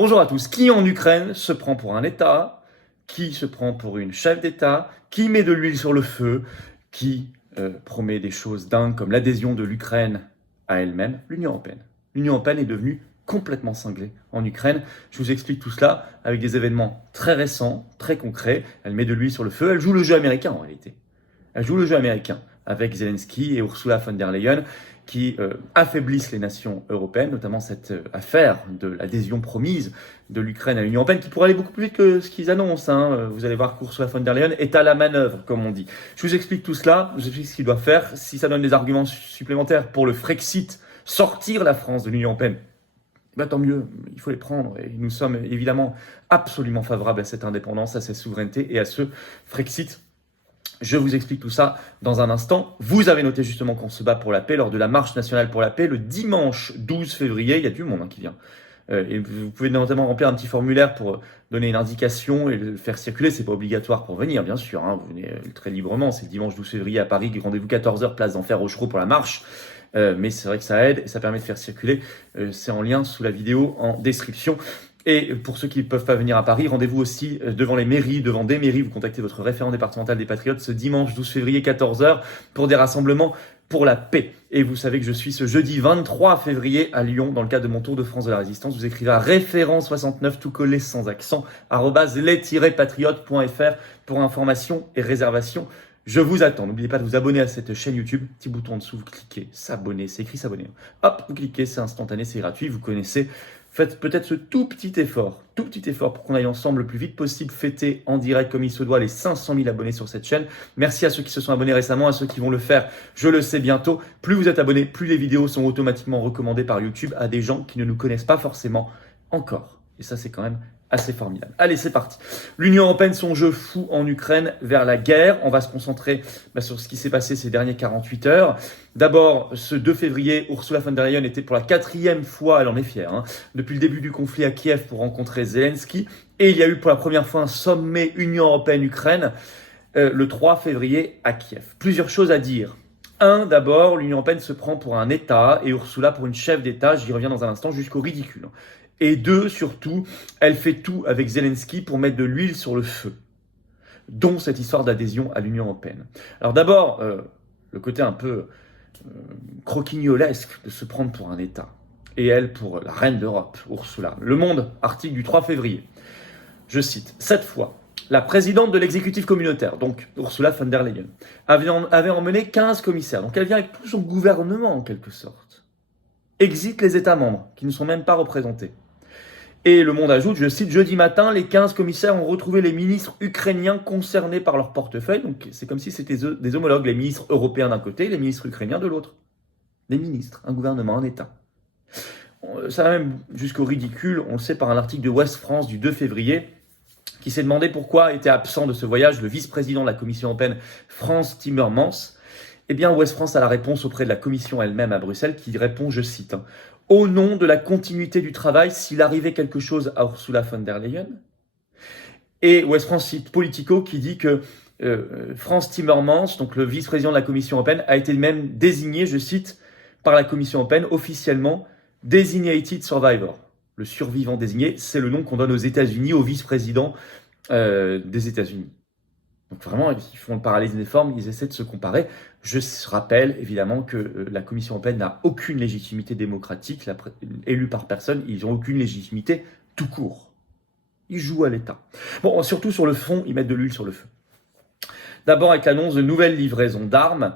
Bonjour à tous. Qui en Ukraine se prend pour un État? Qui se prend pour une chef d'État? Qui met de l'huile sur le feu? Qui promet des choses dingues comme l'adhésion de l'Ukraine à elle-même? L'Union européenne. L'Union européenne est devenue complètement cinglée en Ukraine. Je vous explique tout cela avec des événements très récents, très concrets. Elle met de l'huile sur le feu. Elle joue le jeu américain en réalité. Elle joue le jeu américain avec Zelensky et Ursula von der Leyen qui affaiblissent les nations européennes, notamment cette affaire de l'adhésion promise de l'Ukraine à l'Union européenne, qui pourrait aller beaucoup plus vite que ce qu'ils annoncent. Vous allez voir qu'Ursula von der Leyen est à la manœuvre, comme on dit. Je vous explique tout cela, je vous explique ce qu'il doit faire. Si ça donne des arguments supplémentaires pour le Frexit, sortir la France de l'Union européenne, tant mieux, il faut les prendre. Et nous sommes évidemment absolument favorables à cette indépendance, à cette souveraineté et à ce Frexit. Je vous explique tout ça dans un instant. Vous avez noté justement qu'on se bat pour la paix lors de la marche nationale pour la paix le dimanche 12 février. Il y a du monde qui vient. Et vous pouvez notamment remplir un petit formulaire pour donner une indication et le faire circuler. C'est pas obligatoire pour venir, bien sûr. Vous venez très librement. C'est le dimanche 12 février à Paris. Rendez-vous 14h, place d'Enfer Rochereau pour la marche. Mais c'est vrai que ça aide et ça permet de faire circuler. C'est en lien sous la vidéo en description. Et pour ceux qui ne peuvent pas venir à Paris, rendez-vous aussi devant les mairies, devant des mairies. Vous contactez votre référent départemental des Patriotes ce dimanche 12 février 14h pour des rassemblements pour la paix. Et vous savez que je suis ce jeudi 23 février à Lyon dans le cadre de mon Tour de France de la Résistance. Vous écrivez à référent 69 tout collé sans accent @les-patriotes.fr pour information et réservation. Je vous attends. N'oubliez pas de vous abonner à cette chaîne YouTube. Petit bouton en dessous, vous cliquez s'abonner. C'est écrit s'abonner. Hop, vous cliquez, c'est instantané, c'est gratuit. Vous connaissez. Faites peut-être ce tout petit effort pour qu'on aille ensemble le plus vite possible fêter en direct comme il se doit les 500 000 abonnés sur cette chaîne. Merci à ceux qui se sont abonnés récemment, à ceux qui vont le faire, je le sais bientôt. Plus vous êtes abonnés, plus les vidéos sont automatiquement recommandées par YouTube à des gens qui ne nous connaissent pas forcément encore. Et ça, c'est quand même assez formidable. Allez, c'est parti. L'Union européenne, son jeu fou en Ukraine vers la guerre. On va se concentrer sur ce qui s'est passé ces dernières 48 heures. D'abord, ce 2 février, Ursula von der Leyen était pour la 4e fois, elle en est fière, depuis le début du conflit à Kiev pour rencontrer Zelensky. Et il y a eu pour la première fois un sommet Union européenne-Ukraine le 3 février à Kiev. Plusieurs choses à dire. D'abord, l'Union européenne se prend pour un État et Ursula pour une chef d'État. J'y reviens dans un instant, jusqu'au ridicule. Et surtout, elle fait tout avec Zelensky pour mettre de l'huile sur le feu, dont cette histoire d'adhésion à l'Union européenne. Alors d'abord, le côté un peu croquignolesque de se prendre pour un État, et elle pour la reine d'Europe, Ursula. Le Monde, article du 3 février, je cite, « Cette fois, la présidente de l'exécutif communautaire, donc Ursula von der Leyen, avait emmené 15 commissaires, donc elle vient avec tout son gouvernement en quelque sorte. Exit les États membres, qui ne sont même pas représentés. Et Le Monde ajoute, je cite, « Jeudi matin, les 15 commissaires ont retrouvé les ministres ukrainiens concernés par leur portefeuille. » Donc c'est comme si c'était des homologues, les ministres européens d'un côté, les ministres ukrainiens de l'autre. Des ministres, un gouvernement, un État. Ça va même jusqu'au ridicule, on le sait par un article de Ouest France du 2 février, qui s'est demandé pourquoi était absent de ce voyage le vice-président de la Commission européenne, Frans Timmermans. Eh bien, Ouest France a la réponse auprès de la Commission elle-même à Bruxelles, qui répond, je cite, « Au nom de la continuité du travail, s'il arrivait quelque chose à Ursula von der Leyen ». Et Ouest France cite Politico qui dit que Frans Timmermans, donc le vice-président de la Commission européenne, a été même désigné, je cite, par la Commission européenne, officiellement « Designated Survivor ». Le survivant désigné, c'est le nom qu'on donne aux États-Unis, au vice-président des États-Unis. Donc vraiment, ils font le parallélisme des formes, ils essaient de se comparer. Je rappelle évidemment que la Commission européenne n'a aucune légitimité démocratique, élue par personne, ils n'ont aucune légitimité tout court. Ils jouent à l'État. Bon, surtout sur le fond, ils mettent de l'huile sur le feu. D'abord avec l'annonce de nouvelles livraisons d'armes.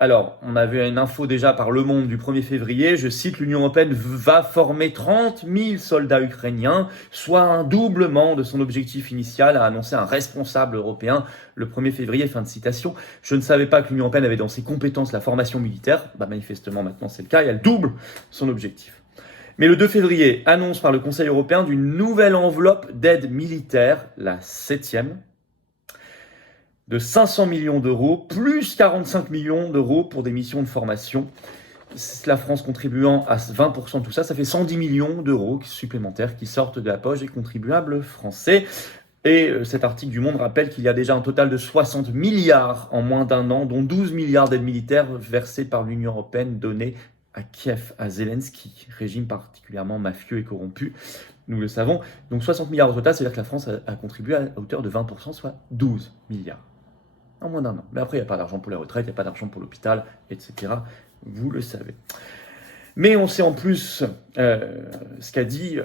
Alors, on avait une info déjà par Le Monde du 1er février, je cite, l'Union européenne va former 30 000 soldats ukrainiens, soit un doublement de son objectif initial, a annoncé un responsable européen le 1er février, fin de citation. Je ne savais pas que l'Union européenne avait dans ses compétences la formation militaire, manifestement maintenant c'est le cas, et elle double son objectif. Mais le 2 février, annonce par le Conseil européen d'une nouvelle enveloppe d'aide militaire, la 7e, de 500 millions d'euros, plus 45 millions d'euros pour des missions de formation. La France contribuant à 20% de tout ça, ça fait 110 millions d'euros supplémentaires qui sortent de la poche des contribuables français. Et cet article du Monde rappelle qu'il y a déjà un total de 60 milliards en moins d'un an, dont 12 milliards d'aides militaires versées par l'Union européenne données à Kiev, à Zelensky, régime particulièrement mafieux et corrompu. nous le savons. Donc 60 milliards au total, c'est-à-dire que la France a contribué à hauteur de 20%, soit 12 milliards. En moins d'un an. Mais après, il n'y a pas d'argent pour les retraites, il n'y a pas d'argent pour l'hôpital, etc. Vous le savez. Mais on sait en plus ce qu'a dit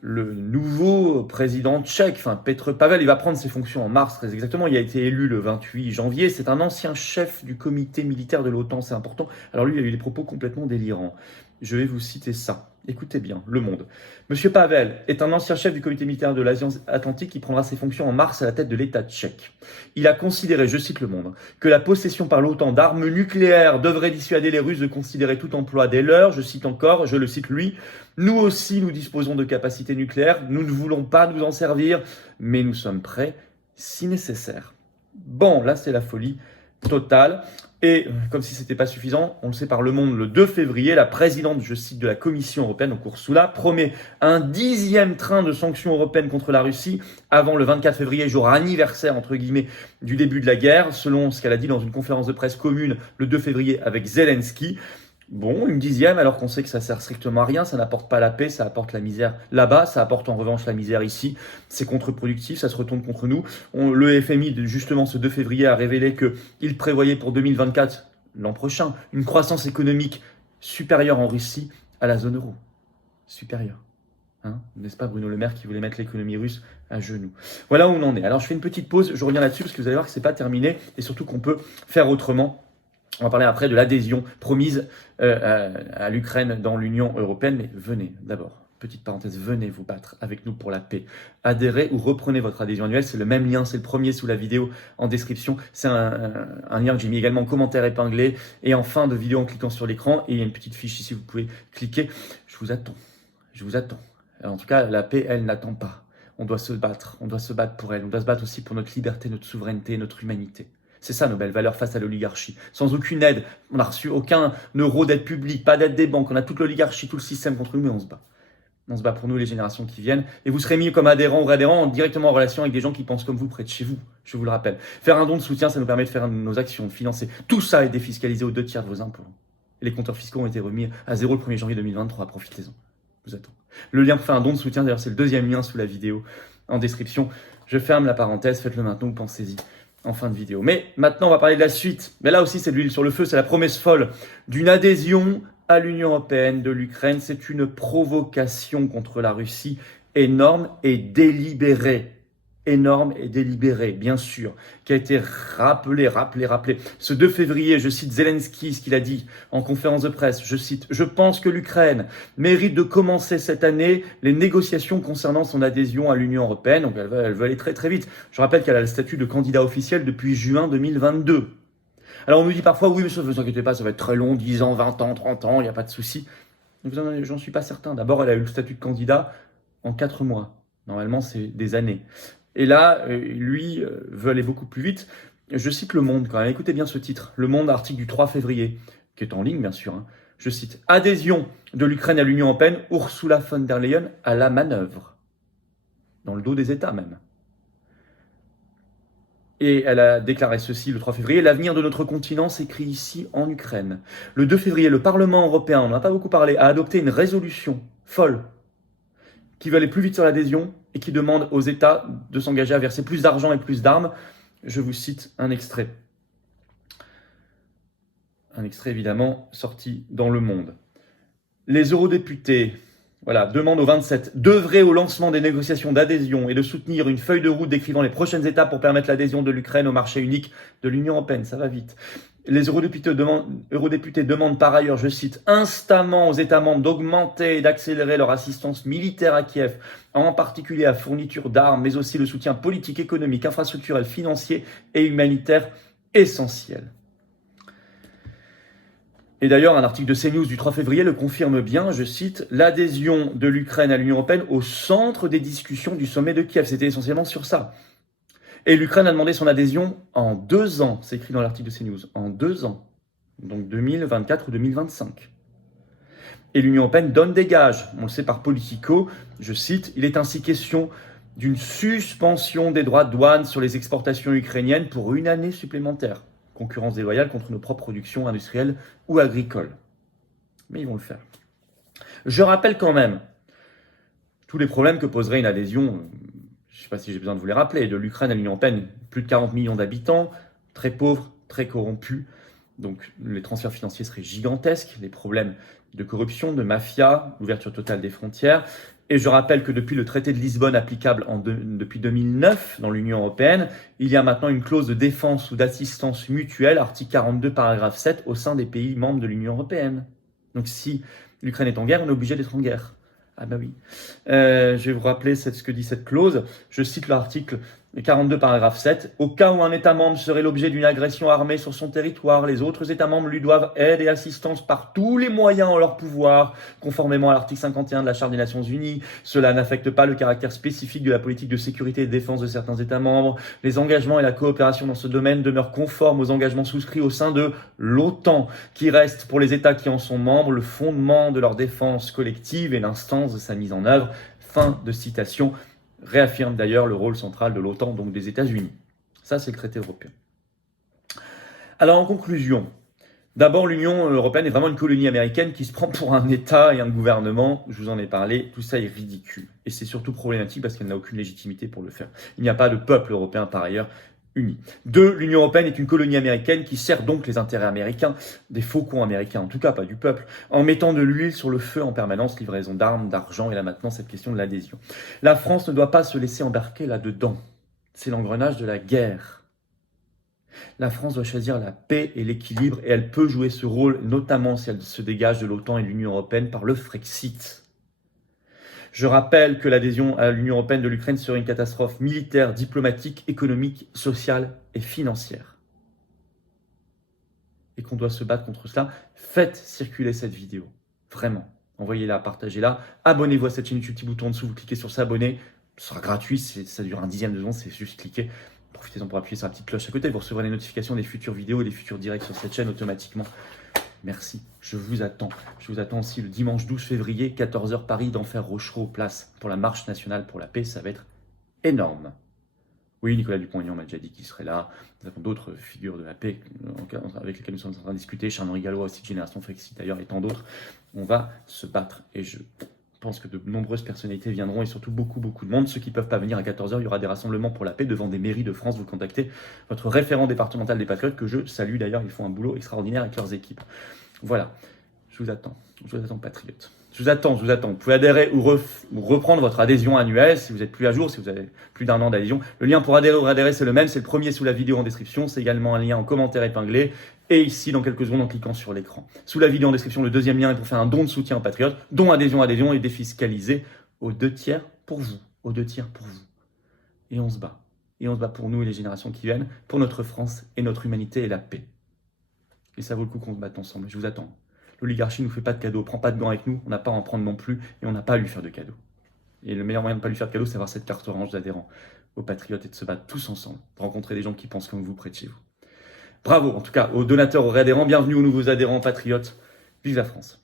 le nouveau président tchèque, enfin Petr Pavel. Il va prendre ses fonctions en mars, très exactement. Il a été élu le 28 janvier. C'est un ancien chef du comité militaire de l'OTAN, c'est important. Alors lui, il a eu des propos complètement délirants. Je vais vous citer ça. Écoutez bien, Le Monde. Monsieur Pavel est un ancien chef du comité militaire de l'Alliance Atlantique qui prendra ses fonctions en mars à la tête de l'État tchèque. Il a considéré, je cite Le Monde, que la possession par l'OTAN d'armes nucléaires devrait dissuader les Russes de considérer tout emploi des leurs. Je cite encore, je le cite lui, nous aussi nous disposons de capacités nucléaires, nous ne voulons pas nous en servir, mais nous sommes prêts si nécessaire. Bon, là c'est la folie totale. Et comme si ce n'était pas suffisant, on le sait par Le Monde, le 2 février, la présidente, je cite, de la Commission européenne, donc Ursula, promet un 10e train de sanctions européennes contre la Russie avant le 24 février, jour anniversaire, entre guillemets, du début de la guerre, selon ce qu'elle a dit dans une conférence de presse commune le 2 février avec Zelensky. Bon, une 10e, alors qu'on sait que ça sert strictement à rien, ça n'apporte pas la paix, ça apporte la misère là-bas, ça apporte en revanche la misère ici. C'est contre-productif, ça se retourne contre nous. Le FMI, justement, ce 2 février, a révélé qu'il prévoyait pour 2024, l'an prochain, une croissance économique supérieure en Russie à la zone euro. Supérieure. Hein, n'est-ce pas Bruno Le Maire qui voulait mettre l'économie russe à genoux? Voilà où on en est. Alors je fais une petite pause, je reviens là-dessus parce que vous allez voir que c'est pas terminé et surtout qu'on peut faire autrement. On va parler après de l'adhésion promise à l'Ukraine dans l'Union européenne. Mais venez d'abord, petite parenthèse, venez vous battre avec nous pour la paix. Adhérez ou reprenez votre adhésion annuelle. C'est le même lien, c'est le premier sous la vidéo en description. C'est un lien que j'ai mis également en commentaire épinglé et en fin de vidéo en cliquant sur l'écran. Et il y a une petite fiche ici, vous pouvez cliquer. Je vous attends. Je vous attends. Alors, en tout cas, la paix, elle n'attend pas. On doit se battre. On doit se battre pour elle. On doit se battre aussi pour notre liberté, notre souveraineté, notre humanité. C'est ça nos belles valeurs face à l'oligarchie. Sans aucune aide, on n'a reçu aucun euro d'aide publique, pas d'aide des banques, on a toute l'oligarchie, tout le système contre nous, mais on se bat. On se bat pour nous, les générations qui viennent. Et vous serez mis comme adhérent ou réadhérent directement en relation avec des gens qui pensent comme vous près de chez vous, je vous le rappelle. Faire un don de soutien, ça nous permet de faire nos actions, de financer. Tout ça est défiscalisé aux 2/3 de vos impôts. Et les compteurs fiscaux ont été remis à 0 le 1er janvier 2023, profitez-en. Je vous attends. Le lien pour faire un don de soutien, d'ailleurs, c'est le deuxième lien sous la vidéo en description. Je ferme la parenthèse, faites-le maintenant ou pensez-y en fin de vidéo. Mais maintenant, on va parler de la suite. Mais là aussi, c'est de l'huile sur le feu, c'est la promesse folle d'une adhésion à l'Union européenne de l'Ukraine. C'est une provocation contre la Russie énorme et délibérée. Énorme et délibérée, bien sûr, qui a été rappelé. Ce 2 février, je cite Zelensky, ce qu'il a dit en conférence de presse, je cite « Je pense que l'Ukraine mérite de commencer cette année les négociations concernant son adhésion à l'Union européenne. » Donc elle veut aller très très vite. Je rappelle qu'elle a le statut de candidat officiel depuis juin 2022. Alors on nous dit parfois « Oui, mais ne vous inquiétez pas, ça va être très long, 10 ans, 20 ans, 30 ans, il n'y a pas de souci. » J'en suis pas certain. D'abord, elle a eu le statut de candidat en 4 mois. Normalement, c'est des années. Et là, lui veut aller beaucoup plus vite. Je cite Le Monde quand même. Écoutez bien ce titre. Le Monde, article du 3 février, qui est en ligne bien sûr. Hein. Je cite « Adhésion de l'Ukraine à l'Union européenne, Ursula von der Leyen à la manœuvre. » Dans le dos des États même. Et elle a déclaré ceci le 3 février. « L'avenir de notre continent s'écrit ici en Ukraine. » Le 2 février, le Parlement européen, on n'en a pas beaucoup parlé, a adopté une résolution folle qui veut aller plus vite sur l'adhésion et qui demande aux États de s'engager à verser plus d'argent et plus d'armes. Je vous cite un extrait. Un extrait évidemment sorti dans Le Monde. Les eurodéputés demandent aux 27 d'œuvrer au lancement des négociations d'adhésion et de soutenir une feuille de route décrivant les prochaines étapes pour permettre l'adhésion de l'Ukraine au marché unique de l'Union européenne. Ça va vite. Les eurodéputés demandent par ailleurs, je cite, instamment aux États membres d'augmenter et d'accélérer leur assistance militaire à Kiev, en particulier à fourniture d'armes, mais aussi le soutien politique, économique, infrastructurel, financier et humanitaire essentiel. Et d'ailleurs, un article de CNews du 3 février le confirme bien, je cite, l'adhésion de l'Ukraine à l'Union européenne au centre des discussions du sommet de Kiev. C'était essentiellement sur ça. Et l'Ukraine a demandé son adhésion en 2 ans, c'est écrit dans l'article de CNews, en 2 ans, donc 2024 ou 2025. Et l'Union européenne donne des gages, on le sait par Politico, je cite, il est ainsi question d'une suspension des droits de douane sur les exportations ukrainiennes pour 1 année supplémentaire. Concurrence déloyale contre nos propres productions industrielles ou agricoles. Mais ils vont le faire. Je rappelle quand même, tous les problèmes que poserait une adhésion, je ne sais pas si j'ai besoin de vous les rappeler, de l'Ukraine à l'Union européenne, plus de 40 millions d'habitants, très pauvres, très corrompus, donc les transferts financiers seraient gigantesques, les problèmes de corruption, de mafia, l'ouverture totale des frontières. Et je rappelle que depuis le traité de Lisbonne applicable depuis 2009 dans l'Union européenne, il y a maintenant une clause de défense ou d'assistance mutuelle, article 42, paragraphe 7, au sein des pays membres de l'Union européenne. Donc si l'Ukraine est en guerre, on est obligé d'être en guerre. Ah bah oui. Je vais vous rappeler ce que dit cette clause. Je cite l'article 42, paragraphe 7. Au cas où un État membre serait l'objet d'une agression armée sur son territoire, les autres États membres lui doivent aide et assistance par tous les moyens en leur pouvoir, conformément à l'article 51 de la Charte des Nations Unies. Cela n'affecte pas le caractère spécifique de la politique de sécurité et de défense de certains États membres. Les engagements et la coopération dans ce domaine demeurent conformes aux engagements souscrits au sein de l'OTAN, qui reste pour les États qui en sont membres le fondement de leur défense collective et l'instance de sa mise en œuvre. Fin de citation. Réaffirme d'ailleurs le rôle central de l'OTAN, donc des États-Unis. Ça, c'est le traité européen. Alors, en conclusion, d'abord, l'Union européenne est vraiment une colonie américaine qui se prend pour un État et un gouvernement. Je vous en ai parlé, tout ça est ridicule. Et c'est surtout problématique parce qu'elle n'a aucune légitimité pour le faire. Il n'y a pas de peuple européen, par ailleurs, uni. 2. L'Union européenne est une colonie américaine qui sert donc les intérêts américains, des faucons américains, en tout cas pas du peuple, en mettant de l'huile sur le feu en permanence, livraison d'armes, d'argent, et là maintenant cette question de l'adhésion. La France ne doit pas se laisser embarquer là-dedans. C'est l'engrenage de la guerre. La France doit choisir la paix et l'équilibre, et elle peut jouer ce rôle, notamment si elle se dégage de l'OTAN et de l'Union européenne par le Frexit. Je rappelle que l'adhésion à l'Union européenne de l'Ukraine serait une catastrophe militaire, diplomatique, économique, sociale et financière. Et qu'on doit se battre contre cela. Faites circuler cette vidéo. Vraiment. Envoyez-la, partagez-la. Abonnez-vous à cette chaîne YouTube, petit bouton en dessous, vous cliquez sur s'abonner. Ce sera gratuit, ça dure un dixième de seconde, c'est juste cliquer. Profitez-en pour appuyer sur la petite cloche à côté. Vous recevrez les notifications des futures vidéos et des futurs directs sur cette chaîne automatiquement. Merci, je vous attends. Je vous attends aussi le dimanche 12 février, 14h Paris, d'Enfer Rochereau, place pour la marche nationale pour la paix. Ça va être énorme. Oui, Nicolas Dupont-Aignan m'a déjà dit qu'il serait là. Nous avons d'autres figures de la paix avec lesquelles nous sommes en train de discuter. Charles-Henri Gallois aussi de Génération Frexit d'ailleurs et tant d'autres. On va se battre et je pense que de nombreuses personnalités viendront et surtout beaucoup de monde. Ceux qui ne peuvent pas venir à 14h, il y aura des rassemblements pour la paix devant des mairies de France. Vous contactez votre référent départemental des Patriotes, que je salue d'ailleurs, ils font un boulot extraordinaire avec leurs équipes. Voilà, je vous attends Patriotes. Je vous attends. Vous pouvez adhérer ou reprendre votre adhésion annuelle si vous n'êtes plus à jour, si vous avez plus d'un an d'adhésion. Le lien pour adhérer ou réadhérer, c'est le même, c'est le premier sous la vidéo en description. C'est également un lien en commentaire épinglé. Et ici, dans quelques secondes, en cliquant sur l'écran. Sous la vidéo en description, le deuxième lien est pour faire un don de soutien aux Patriotes, dont adhésion et défiscalisé aux 2 tiers pour vous. Aux 2 tiers pour vous. Et on se bat. Et on se bat pour nous et les générations qui viennent, pour notre France et notre humanité et la paix. Et ça vaut le coup qu'on se batte ensemble. Je vous attends. L'oligarchie ne nous fait pas de cadeaux, prend pas de gants avec nous, on n'a pas à en prendre non plus, et on n'a pas à lui faire de cadeaux. Et le meilleur moyen de ne pas lui faire de cadeaux, c'est d'avoir cette carte orange d'adhérents aux Patriotes et de se battre tous ensemble, de rencontrer des gens qui pensent comme vous près de chez vous. Bravo, en tout cas, aux donateurs, aux réadhérents, bienvenue aux nouveaux adhérents patriotes. Vive la France!